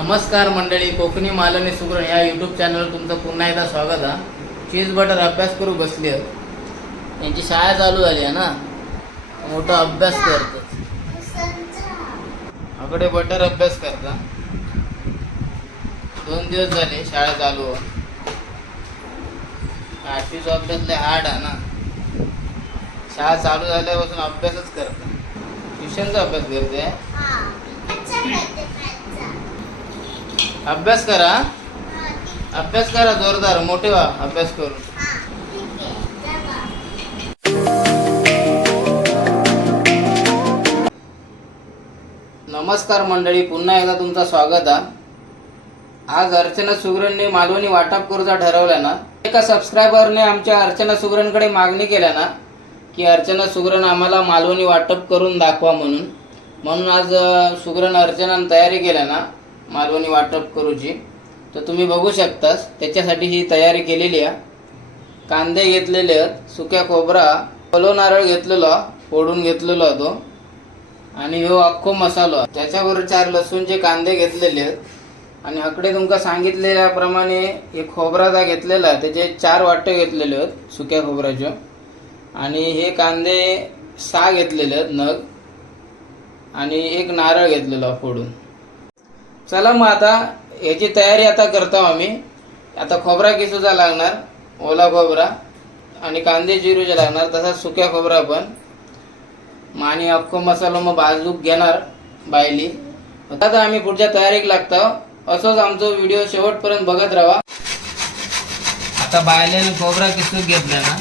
नमस्कार मंडळी कोकणी मालनी सुगरण या यूट्यूब चॅनलवर तुमचं पुन्हा एकदा स्वागत आहे चीज बटर अभ्यास करू बसली आहे यांची शाळा चालू झाली आहे ना? मोठा अभ्यास करतात अकडे बटर अभ्यास करता. दोन दिवस झाले शाळा चालू होऊन. आठवीचा अभ्यास लय हार्ड आहे ना? शाळा चालू झाल्यापासून अभ्यासच करता. ट्युशनचा अभ्यास करते? अभ्यास करा. अभ्यास करा जोरदार मोठे व्हा. अभ्यास करून. नमस्कार मंडळी पुन्हा एकदा तुमचं स्वागत आहे आज अर्चना सुगरणने मालवणी वाटप करूचा ठरवला ना. एका सबस्क्रायबरने आमच्या अर्चना सुगरणकडे मागणी केल्या ना की अर्चना सुगरण आम्हाला मालवणी वाटप करून दाखवा म्हणून. म्हणून आज सुगरण अर्चनानं तयारी केल्या ना. मालवणी वाटप करूची. तर तुम्ही बघू शकतास त्याच्यासाठी ही तयारी केलेली आहे. कांदे घेतलेले आहेत सुक्या खोबरा पलो नारळ घेतलेला फोडून घेतलेला तो. आणि ह्यो अख्खो मसालो त्याच्याबरोबर चार लसूणचे कांदे घेतलेले आहेत. आणि आकडे तुमका सांगितलेल्याप्रमाणे एक खोबराचा घेतलेला त्याचे चार वाटे घेतलेले आहेत सुक्या खोबऱ्याचे. आणि हे कांदे सहा घेतलेले आहेत नग. आणि एक नारळ घेतलेला फोडून. चला मग आता याची तयारी आता करतो आम्ही. आता खोबरा किसूचा लागणार ओला खोबरा आणि कांदे जिरूचे लागणार तसाच सुक्या खोबरा पण. मग आणि अख्खो मसालो मग बाजूक घेणार बायली. आता आम्ही पुढच्या तयारीक लागतो. असंच आमचा व्हिडिओ शेवटपर्यंत बघत राहा. आता बायल्याने खोबरा किसूक घेतला ना.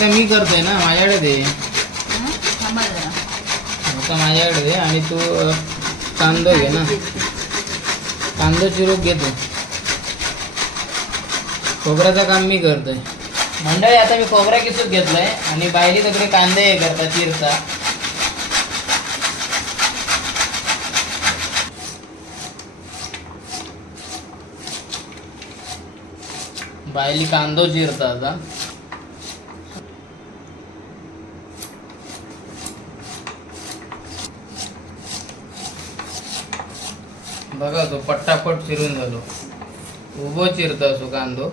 तर मी करतोय ना माझ्याकडे दे. आता माझ्याकडे दे आणि तू कांदो घे ना. कांदो चिरूक घेतो खोबऱ्याचं काम मी करतोय. मंडळी आता मी खोबरा किसूक घेतलाय आणि बायली तिकडे कांदे हे करता चिरता बायली कांदो चिरता आता बघा तो पट्टापट चिरून झालो उभो चिरता असो कांदो.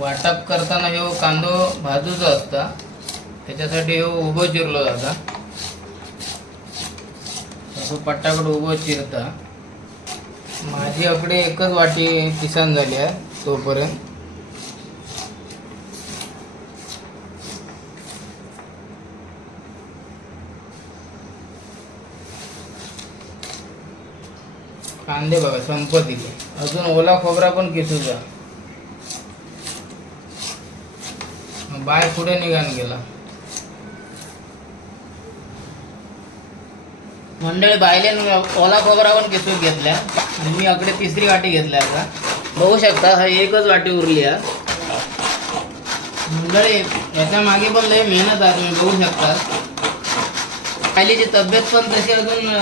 वाटप करताना ह्यो कांदो भाजूचा असता. त्याच्यासाठी ह्यो उभो चिरलो जाता. असं पट्टापट उभो चिरता. माझी अकडे एकच वाटी किसान झाली आहे तोपर्यंत. कांदे बघा संपत दिले अजून ओला खोबरा पण किसूचा बाय पुढे निघान गेला? मंडळी बायलेन ओला खोबरा पण किसून घेतल्या? आणि मी अकडे तिसरी वाटी घेतल्या आता. बघू शकता हा एकच वाटी उरली आहे मंडळी याच्या मागे पण लय मेहनत आहे तुम्ही बघू शकता. खालीची तब्येत पण तशी अजून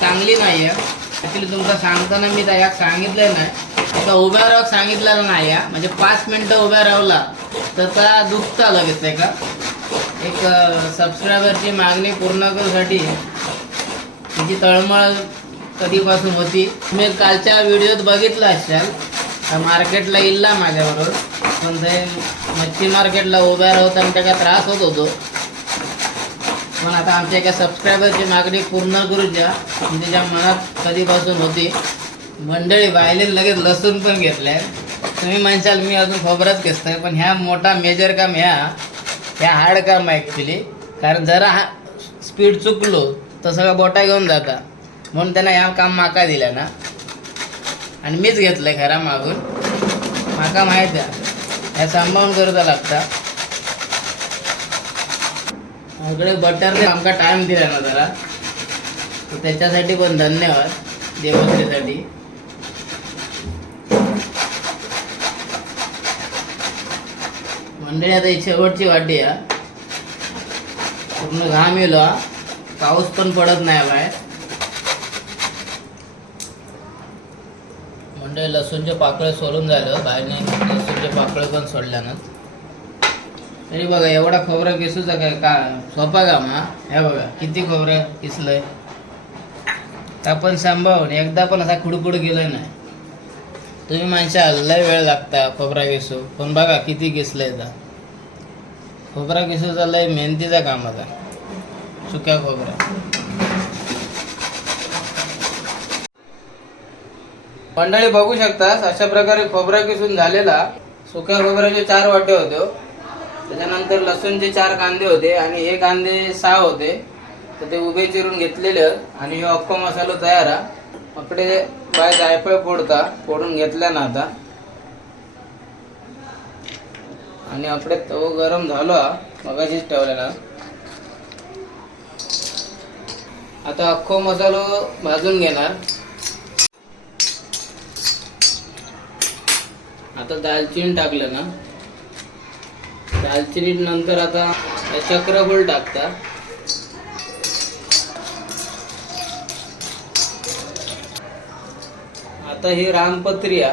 चांगली नाही आहे ॲक्च्युली तुमका सांगताना मी त्या याक सांगितलं नाही आता उभ्या राहूक सांगितलेलं नाही या म्हणजे पाच मिनटं उभ्या राहला तर त्या दुखता लगेच आहे का? एक सबस्क्रायबरची मागणी पूर्ण करूसाठी तिची तळमळ कधीपासून होती. मी कालच्या व्हिडिओत बघितला असाल तर मार्केटला इल्ला माझ्याबरोबर. पण ते मच्छी मार्केटला उभ्या राहताना त्याचा त्रास होत होतो. पण आता आमच्या एका सबस्क्रायबरची मागणी पूर्ण करूच्या म्हणजे ज्या मनात कधीपासून होती. मंडळी बायले लगेच लसूण पण घेतलंय. तुम्ही म्हणशाल मी अजून खोबरच घेतोय पण ह्या मोठा मेजर काम ह्या. ह्या हार्ड काम आहे ॲक्च्युली कारण जरा हा स्पीड चुकलो तर सगळं बोटा घेऊन जाता. म्हणून त्यांना ह्या काम माका दिल्या ना. आणि मीच घेतलंय खरा मागून. माका माहीत आहे. ह्या सांभाळून करूचा लागता. सगळे बटरने आमका टाइम दिला ना जरा. तर त्याच्यासाठी पण धन्यवाद देवस्थेसाठी मंडळी आता ही शेवटची वाटी आहे. पूर्ण घाम येलो हा. पाऊस पण पडत नाही बाहेर. मंडळी लसूणचे पाकळे सोडून झालं. बाहेरने लसूणचे पाकळे पण सोडल्यानं. तरी बघा एवढा खोबरा किसूचा काय का सोपा का मा हे बघा किती खोबरं किसलंय? आपण सांभाळून एकदा पण असा खुडखुड गेलं नाही. तुम्ही माणसा लय वेळ लागता खोबरा किसू. पण बघा किती किसलंय तर खोबरा किसूचा लय मेहनतीचा काम आता. सुक्या खोबरा. मंडळी बघू शकता अशा प्रकारे खोबरा किसून झालेला सुक्या खोबऱ्याचे चार वाटे होते हो. त्याच्यानंतर लसूणचे चार कांदे होते आणि हे कांदे सहा होते. तर ते उभे चिरून घेतलेले आणि हे अख्खो मसालो तयार हा आपले बाय जायफळ फोडता फोडून घेतल्या ना आता. आणि आपले तो गरम झालो मगाशीच ठेवलेला. आता अख्खो मसालो भाजून घेणार. आता दालचिनी टाकलं ना. दालचिनी नंतर आता चक्रफूल टाकता. आता ही रानपत्रिया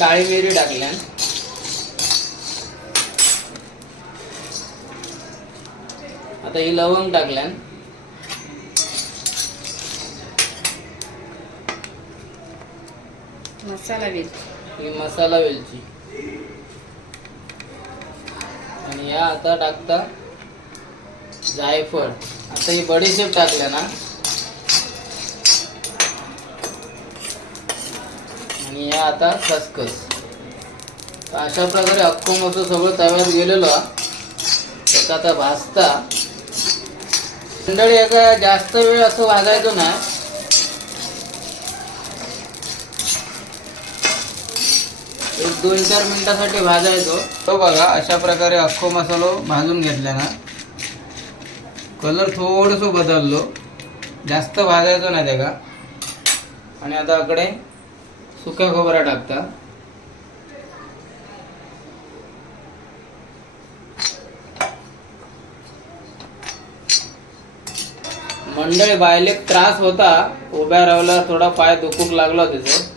काळी मिरी टाकल्या आता ही लवंग टाकल्यान. मसाला वेलची ही मसाला वेलची. आणि या आता टाकता जायफळ. आता ही बडीशेप टाकल्या ना. आणि या आता खसखस. अशा प्रकारे अख्खो मसो सगळं तव्यात गेलेलो. हा. आता भाजता. मंडळी एका जास्त वेळ असं भाजायचो ना एक दोन चार मिनिटासाठी भाजायचो तो बघा अशा प्रकारे अख्खो मसालो भाजून घेतला ना. कलर थोडस बदललो. जास्त भाजायचो नाही त्याका आणि आता आकडे सुक्या खोबरा टाकता. मंडळी बायलेक त्रास होता. उभ्या राहायला थोडा पाय दुखूक लागला त्याचं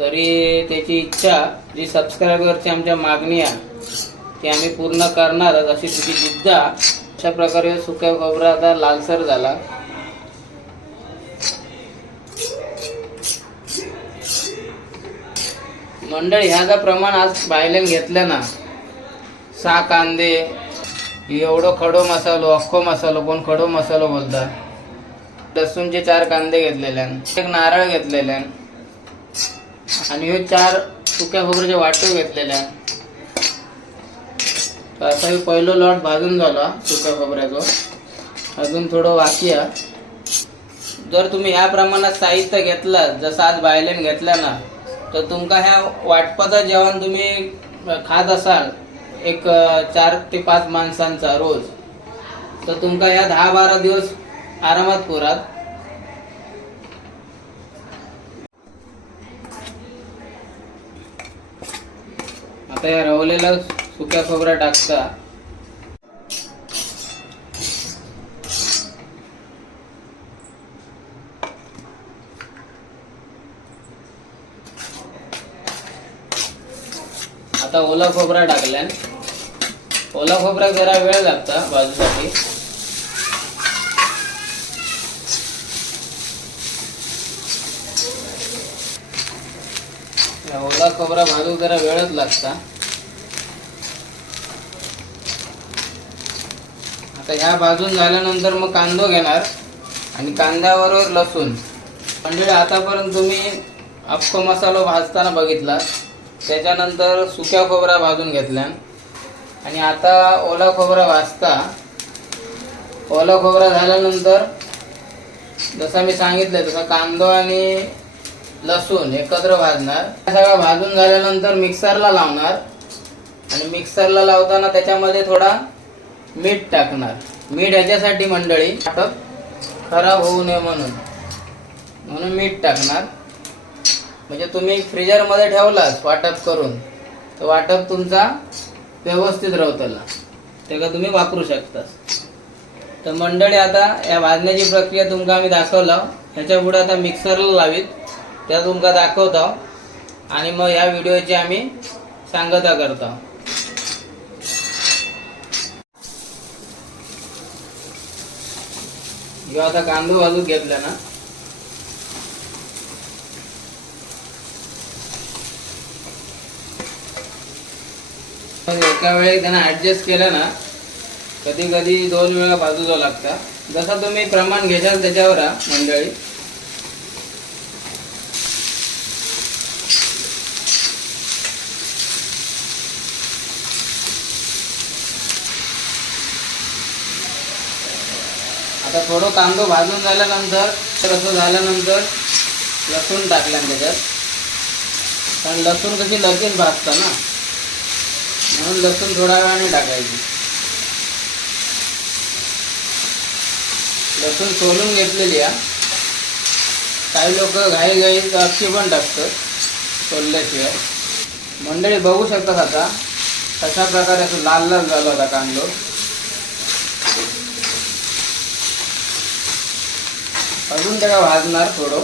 तरी त्याची इच्छा जी सबस्क्रायबरची आमच्या मागणी आहे ती आम्ही पूर्ण करणारच. अशी तुझी जिद्द अशा प्रकारे सुक्या खोबरा आता लालसर झाला. मंडळ ह्याचा प्रमाण आज बायलेन घेतलं ना. सहा कांदे एवढं खडो मसालो अख्खो मसालो कोण खडो मसालो बोलता लसूणचे चार कांदे घेतलेल्यान एक नारळ घेतलेल्यान आणि हे चार सुक्या खोबऱ्याचे वाटो घेतलेल्या. तर असा हे पहिलं लॉट भाजून झाला सुक्या खोबऱ्याचं. अजून थोडं बाकी आहे. जर तुम्ही ह्या प्रमाणात साहित्य घेतलं जसं आज बायलेन घेतलं ना तर तुमका ह्या वाटपाचं जेवण तुम्ही खात असाल एक चार ते पाच माणसांचा रोज तर तुमका ह्या दहा बारा दिवस आरामात पुरात. आता या रवलेला सुक्या खोबरा टाकता. आता ओला खोबरा टाकल्यान. ओला खोबरा जरा वेळ लागता बाजूसाठी या ओला खोबरा भाजूक जरा वेळच लागता. आता ह्या भाजून झाल्यानंतर मग कांदो घेणार आणि कांद्याबरोबर लसूण. म्हणजे आतापर्यंत तुम्ही अख्खो मसालो भाजताना बघितला. त्याच्यानंतर सुक्या खोबरा भाजून घेतल्या. आणि आता ओला खोबरा भाजता. ओला खोबरा झाल्यानंतर जसं मी सांगितलं तसं कांदो आणि लसूण एकत्र भाजणार. हे सगळं भाजून झाल्यानंतर मिक्सरला लावणार. आणि मिक्सरला लावताना त्याच्यामध्ये थोडा मीठ टाकणार. मीठ ह्याच्यासाठी मंडळी वाटप खराब होऊ नये म्हणून. म्हणून मीठ टाकणार. म्हणजे तुम्ही फ्रीजरमध्ये ठेवलाच वाटप करून तर वाटप तुमचा व्यवस्थित राहतला ते का तुम्ही वापरू शकता तर मंडळी आता या भाजण्याची प्रक्रिया तुमका आम्ही दाखवलं. ह्याच्या पुढे आता मिक्सरला लावीत. त्या तुमका दाखवतो. आणि मग या व्हिडिओची आम्ही सांगता करतो. ह्यो आता कांदो भाजून घेतला ना. मग एका वेळेस त्यांना ऍडजस्ट केलं ना कधी कधी दोन वेळा बाजूचा लागतं. जसं तुम्ही प्रमाण घेशाल त्याच्यावर मंडळी. आता थोडं कांदो भाजून झाल्यानंतर कसं झाल्यानंतर लसूण टाकल्या त्याच्यात. कारण लसूण कशी लगेच भाजतं ना. म्हणून लसूण थोड्या वेळाने टाकायची. लसूण सोलून घेतलेली आहे. काही लोक घाई घाई अक्षी पण टाकतात सोलल्याशिवाय. मंडळी बघू शकतात आता कशा प्रकारे असं लाल लाल झालं होता कांदो. अजून त्याला भाजणार थोडं.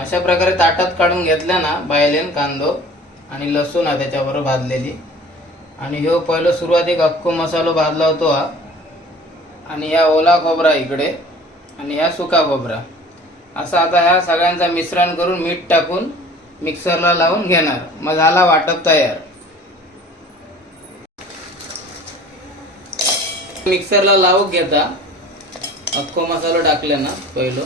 अशा प्रकारे ताटात काढून घेतल्या ना बायलेन कांदो आणि लसूण आहे त्याच्याबरोबर भाजलेली. आणि ह्यो पहिलं सुरुवातीक अख्खो मसालो भाजला होतो हा. आणि ह्या ओला खोबरा इकडे आणि ह्या सुका खोबरा. असं आता ह्या सगळ्यांचा मिश्रण करून मीठ टाकून मिक्सरला लावून घेणार. मग झाला वाटप तयार. मिक्सरला लावून घेता. अख्खो मसालो टाकले ना पहिलो.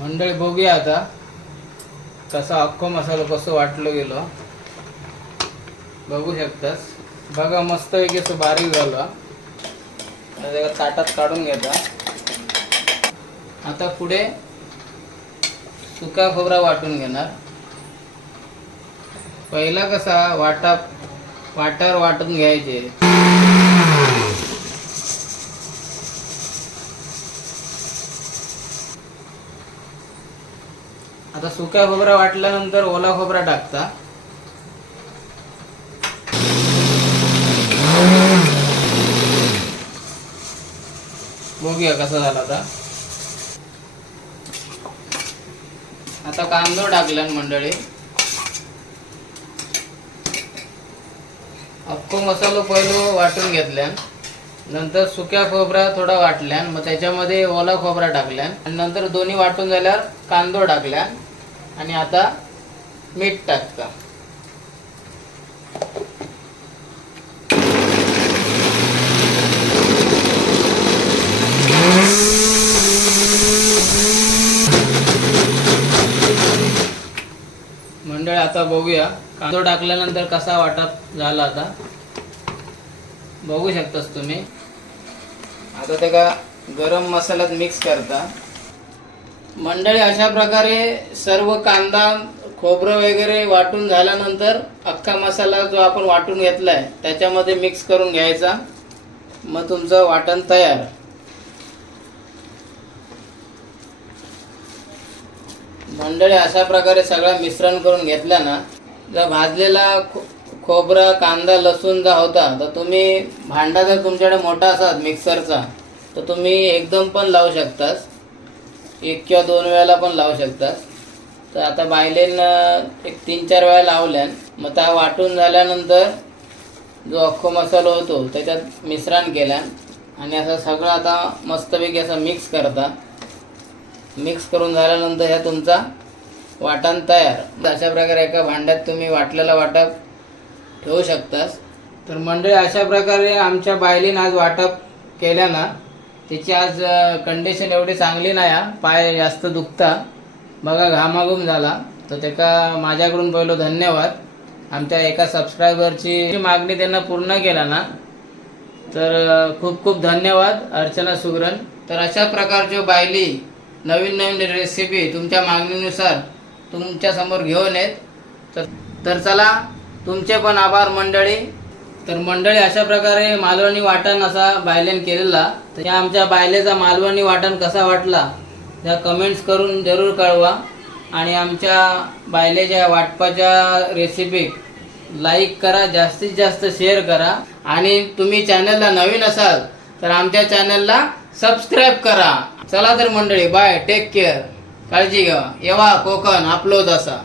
मंडळी बघूया आता कसा अख्खो मसाला कसं वाटलं गेलो. बघू शकतास. बघा मस्त पैकी असं बारीक झालं. ताटात काढून घेता. आता पुढे सुका खोबरा वाटून घेणार. पहिला कसा वाटा वाट्यावर वाटून घ्यायचे. आता सुक्या खोबरा वाटल्यानंतर ओला खोबरा टाकता. बघूया कसा झाला आता आता कांदो टाकला मंडळी. अख्खो मसालो पहिलो वाटून घेतल्यान नंतर सुक्या खोबरा थोडा वाटल्यान मग त्याच्यामध्ये ओला खोबरा टाकल्यान आणि नंतर दोन्ही वाटून झाल्यावर कांदो टाकल्यान आणि आता मीठ टाकता मंडळ आता बघूया. कांदो टाकल्यानंतर कसा वाटप झाला आता? बघू शकतास तुम्ही. आता ते का गरम मसाल्यात मिक्स करता मंडळी अशा प्रकारे सर्व कांदा खोबरं वगैरे वाटून झाल्यानंतर अख्खा मसाला जो आपण वाटून घेतलाय त्याच्यामध्ये मिक्स करून घ्यायचा. मग तुमचं वाटण तयार. मंडळी अशा प्रकारे सगळं मिश्रण करून घेतलं ना जर भाजलेला खो खोबरा कांदा लसूण जर होता तर तुम्ही भांडा जर तुमच्याकडे मोठा असाल मिक्सरचा तर तुम्ही एकदम पण लावू शकतास. एक किंवा दोन वेळेला पण लावू शकतास. तर आता बायलेन एक तीन चार वेळा लावल्यान मग त्या वाटून झाल्यानंतर जो अख्खो मसाला होतो त्याच्यात मिश्रण केल्यान आणि असं सगळं आता मस्तपैकी असं मिक्स करता. मिक्स करून झाल्यानंतर ह्या तुमचा वाटण तयार. अशा प्रकारे एका भांड्यात तुम्ही वाटलेला वाटप ठेवू शकतास. तर मंडळी अशा प्रकारे आमच्या बायलीनं आज वाटप केल्या ना तिची आज कंडिशन एवढी चांगली नाही हा. पाय जास्त दुखता. बघा घामाघूम झाला. तर त्याका माझ्याकडून पहिलं धन्यवाद. आमच्या एका सबस्क्रायबरची मागणी त्यांना पूर्ण केला ना. तर खूप खूप धन्यवाद. अर्चना सुगरण तर अशा प्रकारच्या बायली नवीन नवीन रेसिपी तुमच्या मागणीनुसार तुमच्यासमोर घेऊन येत. तर तर चला तुमचे पण आभार मंडळी. तर मंडळी अशा प्रकारे मालवणी वाटण असा बायलेन केलेला. तर या आमच्या बायलेचा मालवणी वाटण कसा वाटला त्या कमेंट्स करून जरूर कळवा. आणि आमच्या बायलेच्या वाटपाच्या रेसिपी लाईक करा जास्तीत जास्त शेअर करा. आणि तुम्ही चॅनलला नवीन असाल तर आमच्या चॅनलला सबस्क्राईब करा. चला तर मंडळी बाय टेक केअर काळजी घ्या. येवा कोकण. आपलोच असा.